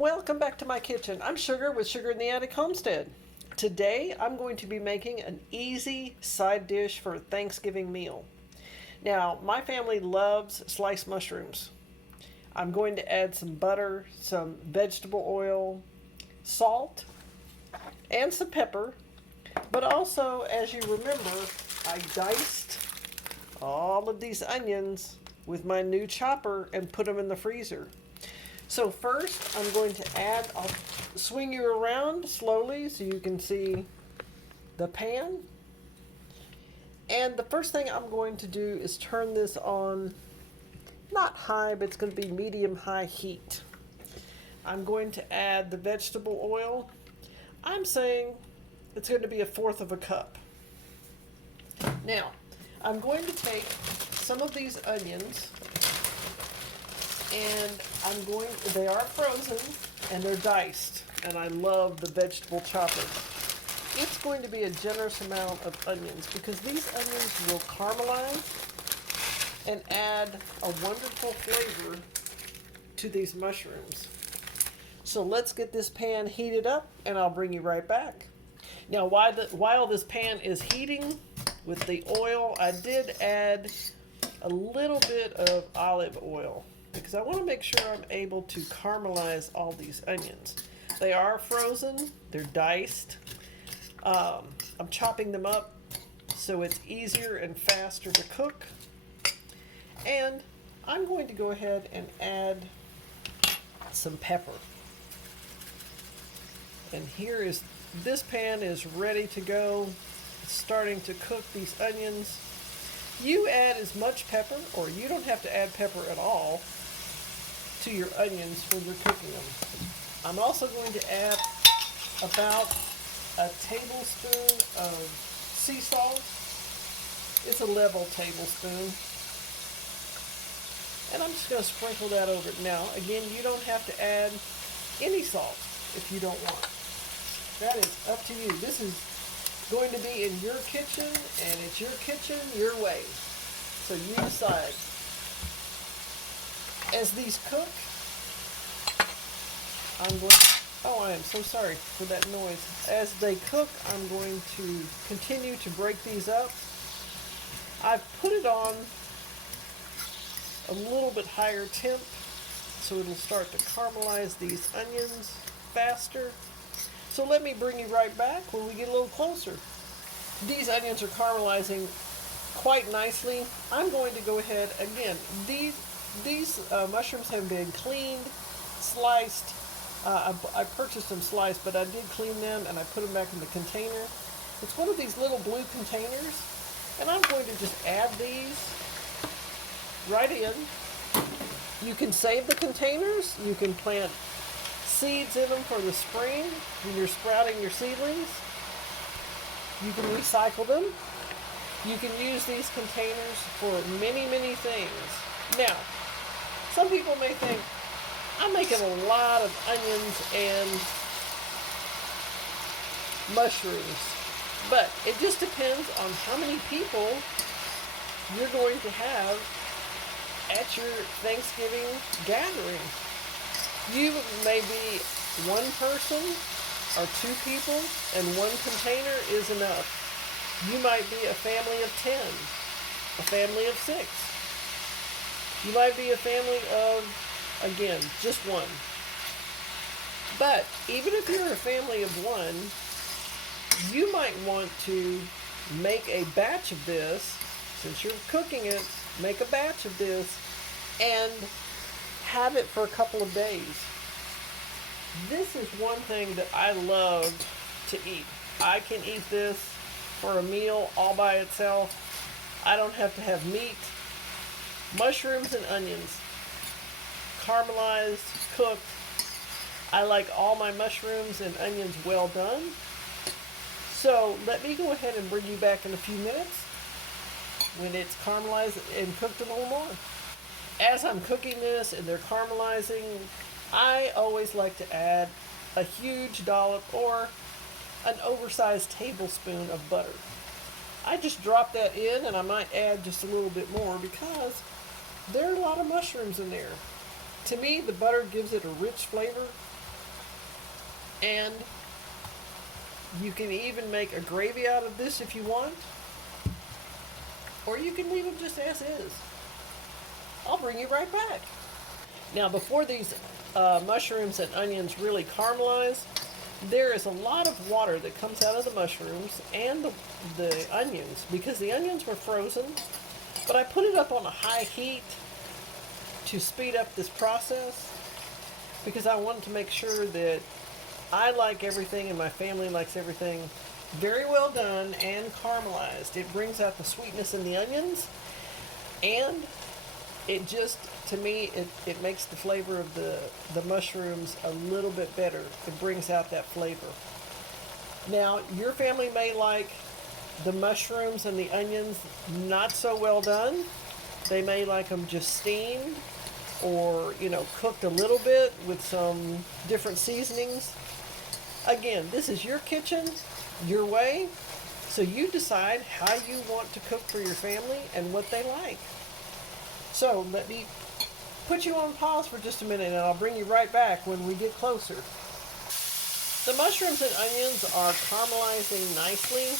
Welcome back to my kitchen. I'm Sugar with Sugar in the Attic Homestead. Today I'm going to be making an easy side dish for a Thanksgiving meal. Now, my family loves sliced mushrooms. I'm going to add some butter, some vegetable oil, salt, and some pepper. But also, as you remember, I diced all of these onions with my new chopper and put them in the freezer. So first, I'm going to I'll swing you around slowly so you can see the pan. And the first thing I'm going to do is turn this on, not high, but it's going to be medium-high heat. I'm going to add the vegetable oil. I'm saying it's going to be 1/4 of a cup. Now, I'm going to take some of these onions and they are frozen and they're diced, and I love the vegetable chopper. It's going to be a generous amount of onions because these onions will caramelize and add a wonderful flavor to these mushrooms. So let's get this pan heated up and I'll bring you right back. Now while this pan is heating with the oil, I did add a little bit of olive oil, because I want to make sure I'm able to caramelize all these onions. They are frozen, they're diced. I'm chopping them up so it's easier and faster to cook. And I'm going to go ahead and add some pepper. And this pan is ready to go. It's starting to cook these onions. You add as much pepper, or you don't have to add pepper at all, to your onions when you're cooking them. I'm also going to add about a tablespoon of sea salt. It's a level tablespoon. And I'm just going to sprinkle that over it. Now, again, you don't have to add any salt if you don't want. That is up to you. This is going to be in your kitchen, and it's your kitchen, your way. So you decide. As these cook, I am so sorry for that noise. As they cook, I'm going to continue to break these up. I've put it on a little bit higher temp, so it'll start to caramelize these onions faster. So let me bring you right back when we get a little closer. These onions are caramelizing quite nicely. I'm going to go ahead again. These mushrooms have been cleaned, sliced. I purchased them sliced, but I did clean them and I put them back in the container. It's one of these little blue containers, and I'm going to just add these right in. You can save the containers. You can plant seeds in them for the spring when you're sprouting your seedlings. You can recycle them. You can use these containers for many, many things. Now, some people may think, I'm making a lot of onions and mushrooms, but it just depends on how many people you're going to have at your Thanksgiving gathering. You may be one person or two people, and one container is enough. You might be a family of 10, a family of 6. You might be a family of, again, just one. But even if you're a family of one, you might want to make a batch of this. Since you're cooking it, make a batch of this and have it for a couple of days. This is one thing that I love to eat. I can eat this for a meal all by itself. I don't have to have meat. Mushrooms and onions, caramelized, cooked. I like all my mushrooms and onions well done. So let me go ahead and bring you back in a few minutes when it's caramelized and cooked a little more. As I'm cooking this and they're caramelizing, I always like to add a huge dollop or an oversized tablespoon of butter. I just drop that in, and I might add just a little bit more because there are a lot of mushrooms in there. To me, the butter gives it a rich flavor. And you can even make a gravy out of this if you want, or you can leave them just as is. I'll bring you right back. Now, before these mushrooms and onions really caramelize, there is a lot of water that comes out of the mushrooms and the onions, because the onions were frozen, but I put it up on a high heat to speed up this process because I wanted to make sure that I like everything and my family likes everything very well done and caramelized. It brings out the sweetness in the onions, and it just, to me, it makes the flavor of the mushrooms a little bit better. It brings out that flavor. Now, your family may like the mushrooms and the onions not so well done. They may like them just steamed or, cooked a little bit with some different seasonings. Again, this is your kitchen, your way, so you decide how you want to cook for your family and what they like. So let me put you on pause for just a minute, and I'll bring you right back when we get closer. The mushrooms and onions are caramelizing nicely.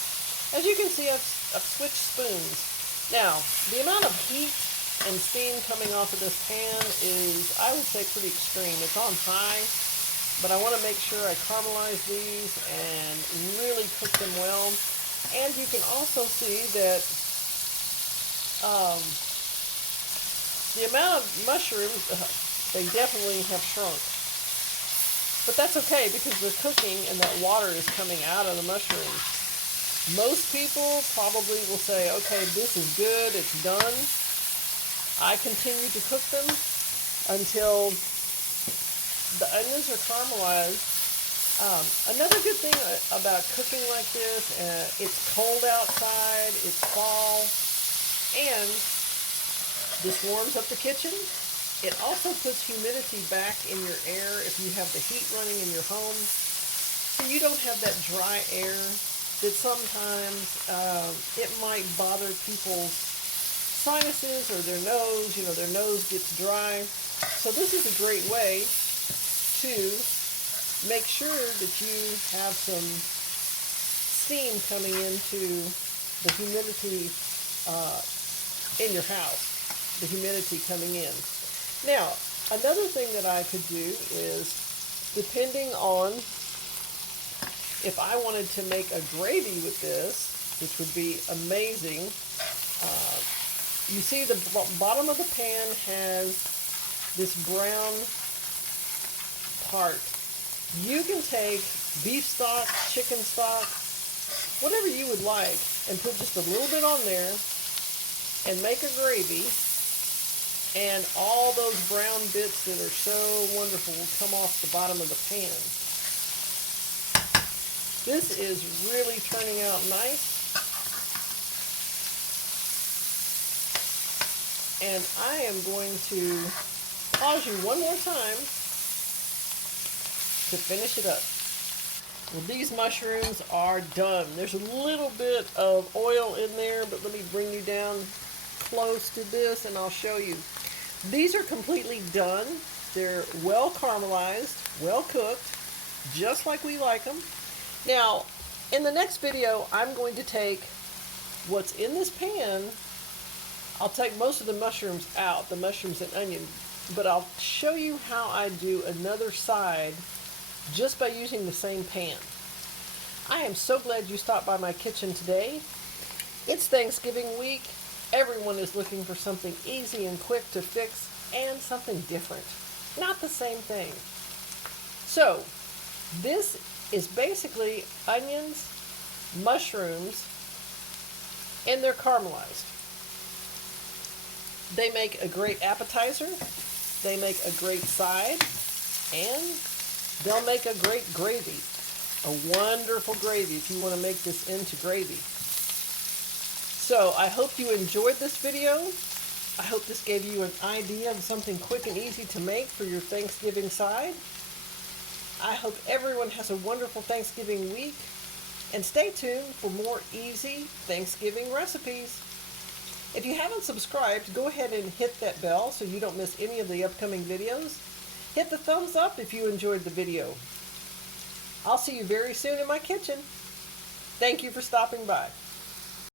As you can see, I've switched spoons. Now, the amount of heat and steam coming off of this pan is, I would say, pretty extreme. It's on high, but I want to make sure I caramelize these and really cook them well. And you can also see that the amount of mushrooms, they definitely have shrunk. But that's okay because they're cooking and that water is coming out of the mushrooms. Most people probably will say, okay, this is good, it's done. I continue to cook them until the onions are caramelized. Another good thing about cooking like this, it's cold outside, it's fall, and this warms up the kitchen. It also puts humidity back in your air if you have the heat running in your home, so you don't have that dry air that sometimes it might bother people's sinuses or their nose. Their nose gets dry. So this is a great way to make sure that you have some steam coming into the humidity in your house. The humidity coming in. Now, another thing that I could do is, depending on if I wanted to make a gravy with this, which would be amazing, you see the bottom of the pan has this brown part. You can take beef stock, chicken stock, whatever you would like, and put just a little bit on there and make a gravy, and all those brown bits that are so wonderful will come off the bottom of the pan. This is really turning out nice. And I am going to pause you one more time to finish it up. Well, these mushrooms are done. There's a little bit of oil in there, but let me bring you down close to this and I'll show you. These are completely done. They're well caramelized, well cooked, just like we like them. Now, in the next video, I'm going to take what's in this pan. I'll take most of the mushrooms out, the mushrooms and onion, but I'll show you how I do another side just by using the same pan. I am so glad you stopped by my kitchen today. It's Thanksgiving week. Everyone is looking for something easy and quick to fix and something different. Not the same thing. So, this is basically onions, mushrooms, and they're caramelized. They make a great appetizer, they make a great side, and they'll make a great gravy. A wonderful gravy if you want to make this into gravy. So I hope you enjoyed this video. I hope this gave you an idea of something quick and easy to make for your Thanksgiving side. I hope everyone has a wonderful Thanksgiving week, and stay tuned for more easy Thanksgiving recipes. If you haven't subscribed, go ahead and hit that bell so you don't miss any of the upcoming videos. Hit the thumbs up if you enjoyed the video. I'll see you very soon in my kitchen. Thank you for stopping by.